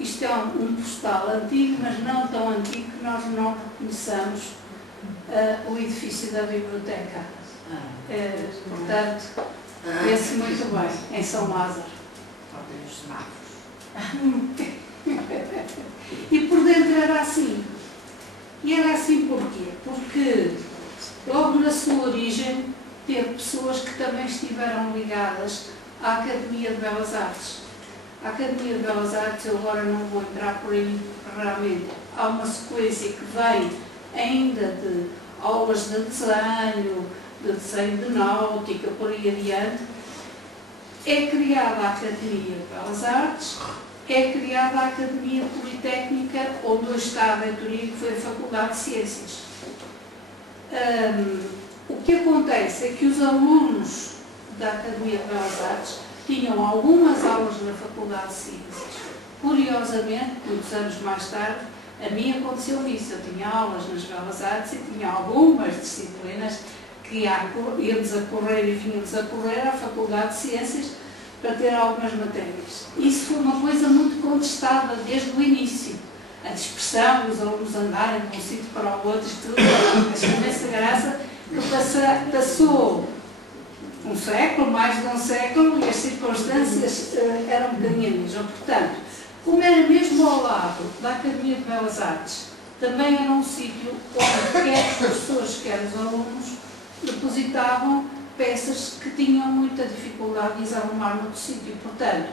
Isto é um postal antigo, mas não tão antigo que nós não reconheçamos o edifício da biblioteca. Portanto, vê-se muito bem em São Lázaro. E por dentro era assim. E era assim porquê? Porque logo na sua origem teve pessoas que também estiveram ligadas à Academia de Belas Artes. A Academia de Belas Artes, eu agora não vou entrar por aí, realmente há uma sequência que vem ainda de aulas de desenho de náutica, por aí adiante. É criada a Academia de Belas Artes, é criada a Academia Politécnica, onde hoje está a reitoria, que foi a Faculdade de Ciências. O que acontece é que os alunos da Academia de Belas Artes tinham algumas aulas na Faculdade de Ciências. Curiosamente, muitos anos mais tarde, a mim aconteceu isso. Eu tinha aulas nas Belas Artes e tinha algumas disciplinas que íamos a correr e vínhamos a correr à Faculdade de Ciências para ter algumas matérias. Isso foi uma coisa muito contestada desde o início. A dispersão, os alunos andarem de um sítio para o outro, tudo, mas com essa graça que passou um século, mais de um século, e as circunstâncias eram um bocadinho a mesma. Portanto, como era mesmo ao lado da Academia de Belas Artes, também era um sítio onde quer os professores, quer os alunos, depositavam peças que tinham muita dificuldade de desarrumar no outro sítio. Portanto,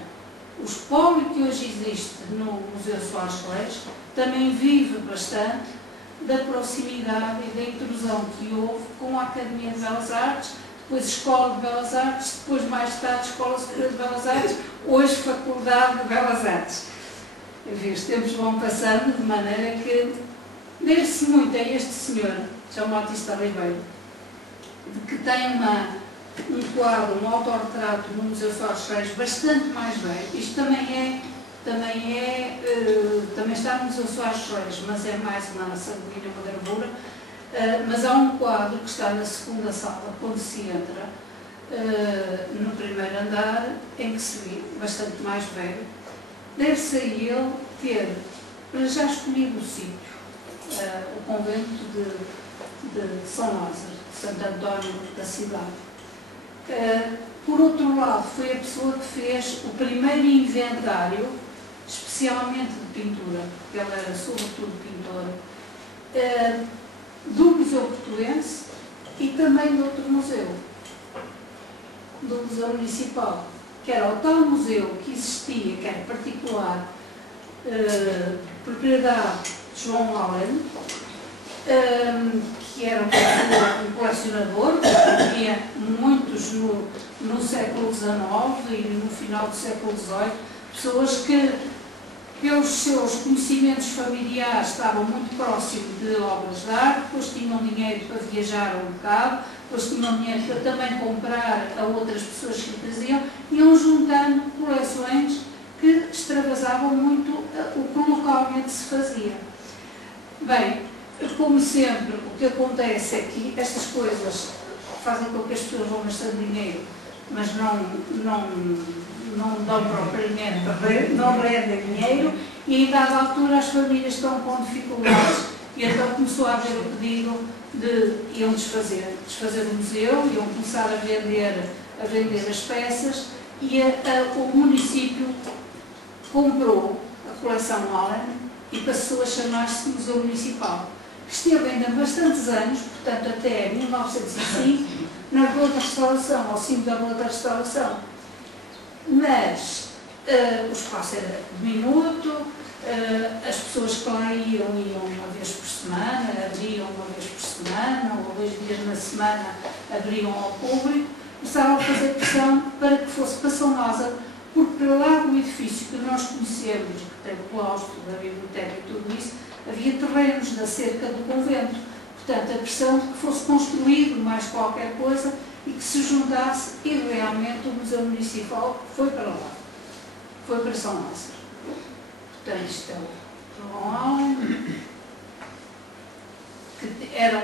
o espólio que hoje existe no Museu Soares Reis também vive bastante da proximidade e da intrusão que houve com a Academia de Belas Artes, depois Escola de Belas Artes, depois mais tarde Escola Superior de Belas Artes, hoje Faculdade de Belas Artes. Os tempos vão passando de maneira que deve-se muito a este senhor, João Batista Ribeiro, que tem um quadro, um autorretrato no Museu Soares Reis bastante mais velho. Isto também está no Museu Soares Reis, mas é mais uma sanguínea, uma gravura. Mas há um quadro que está na segunda sala, quando se entra, no primeiro andar, em que se vê bastante mais velho. Deve-se a ele ter já escolhido o sítio, o convento de São Lázaro, de Santo António da cidade. Por outro lado, foi a pessoa que fez o primeiro inventário, especialmente de pintura, porque ela era sobretudo pintora, do Museu Portuense e também de outro museu, do Museu Municipal, que era o tal museu que existia, que era particular, propriedade de João Allen, que era um colecionador, que tinha muitos no século XIX e no final do século XVIII, pessoas que, pelos seus conhecimentos familiares, estavam muito próximos de obras de arte, depois tinham dinheiro para viajar um bocado, depois tinham dinheiro para também comprar a outras pessoas que traziam, iam juntando coleções que extravasavam muito o que localmente se fazia. Bem, como sempre, o que acontece é que estas coisas fazem com que as pessoas vão gastando dinheiro, mas não dão propriamente, não rendem dinheiro, e em dada altura as famílias estão com dificuldades, e então começou a haver o pedido de iam desfazer o museu, iam começar a vender as peças, e o município comprou a coleção Allen e passou a chamar-se Museu Municipal, que esteve ainda bastantes anos, portanto até 1905, na Rua da Restauração, ao cimo da Rua da Restauração. Mas o espaço era diminuto, as pessoas que lá iam uma vez por semana, abriam uma vez por semana, ou 2 dias na semana abriam ao público, começaram a fazer pressão para que fosse para São Lázaro, porque para lá do edifício que nós conhecemos, que tem o claustro da biblioteca e tudo isso, havia terrenos da cerca do convento. Portanto, a pressão de que fosse construído mais qualquer coisa e que se juntasse, e realmente o Museu Municipal foi para lá, foi para São Lázaro. Portanto, isto é o João Allen, que era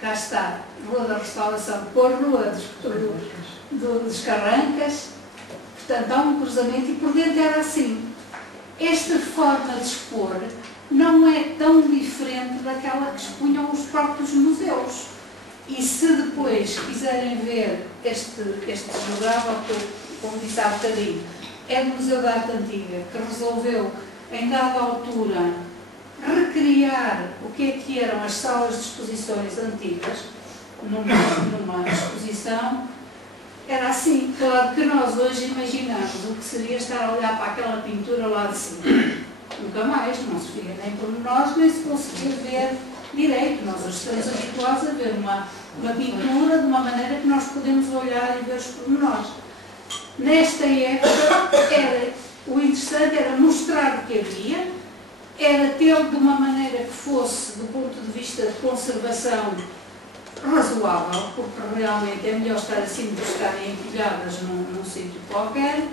cá está, Rua da Restauração, por Rua dos Carrancas. Portanto, há um cruzamento e por dentro era assim. esta forma de expor não é tão diferente daquela que expunham os próprios museus. E se depois quiserem ver este desdobrável, como disse há bocadinho, é do Museu da Arte Antiga, que resolveu, em dada altura, recriar o que eram as salas de exposições antigas, numa exposição. Era assim, claro que nós hoje imaginamos o que seria estar a olhar para aquela pintura lá de cima. Nunca mais, não se via nem por nós, nem se conseguia ver direito. Nós hoje estamos habituados a ver uma pintura de uma maneira que nós podemos olhar e ver os pormenores. Nesta época, o interessante era mostrar o que havia, era tê-lo de uma maneira que fosse, do ponto de vista de conservação, razoável, porque realmente é melhor estar assim do que estarem empilhadas num sítio qualquer,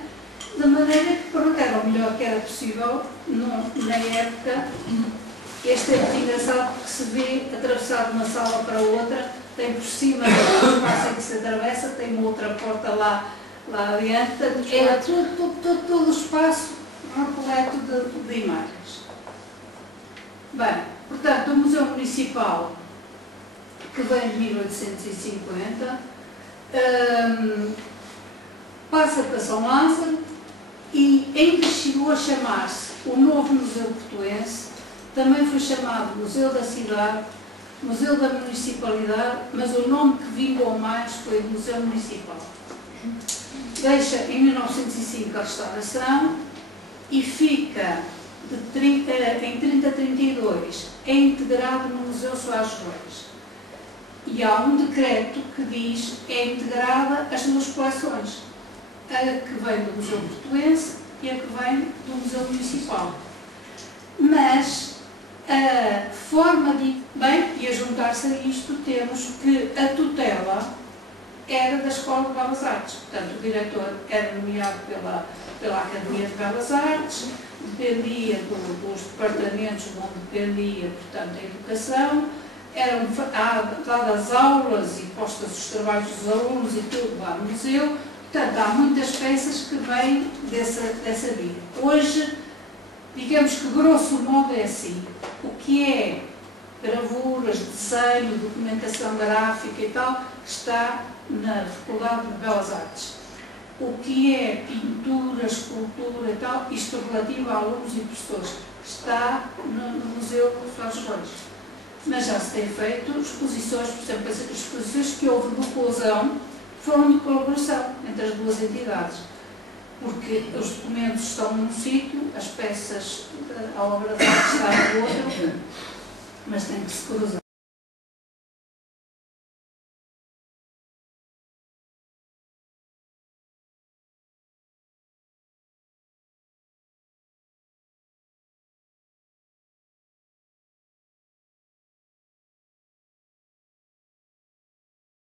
de maneira que pronto, era o melhor que era possível na época. Este é muito engraçado porque se vê atravessado de uma sala para outra, tem por cima do espaço em que se atravessa, tem uma outra porta lá adiante, era todo o espaço repleto de imagens. Bem, portanto, o Museu Municipal, que vem de 1850, passa para São Lázaro e ainda chegou a chamar-se o Novo Museu Portuense, também foi chamado Museu da Cidade, Museu da Municipalidade, mas o nome que vingou mais foi Museu Municipal. Deixa em 1905 a restauração e fica em 3032 é integrado no Museu Soares Reis. E há um decreto que diz que é integrada as duas coleções, a que vem do Museu Portuense e a que vem do Museu Municipal. Mas a forma de... Bem, e a juntar-se a isto temos que a tutela era da Escola de Belas Artes. Portanto, o diretor era nomeado pela Academia de Belas Artes, dependia dos departamentos onde dependia, portanto, a educação, eram dadas aulas e postas os trabalhos dos alunos e tudo lá no museu. Portanto, há muitas peças que vêm dessa via. Hoje, digamos que grosso modo é assim. O que é gravuras, desenho, documentação gráfica e tal, está na Faculdade de Belas Artes. O que é pintura, escultura e tal, isto relativo a alunos e professores, está no Museu Soares Reis. Mas já se tem feito exposições, por exemplo, as exposições que houve de inclusão foram de colaboração entre as duas entidades, porque os documentos estão num sítio, as peças, a obra de arte está no outro, mas tem que se cruzar.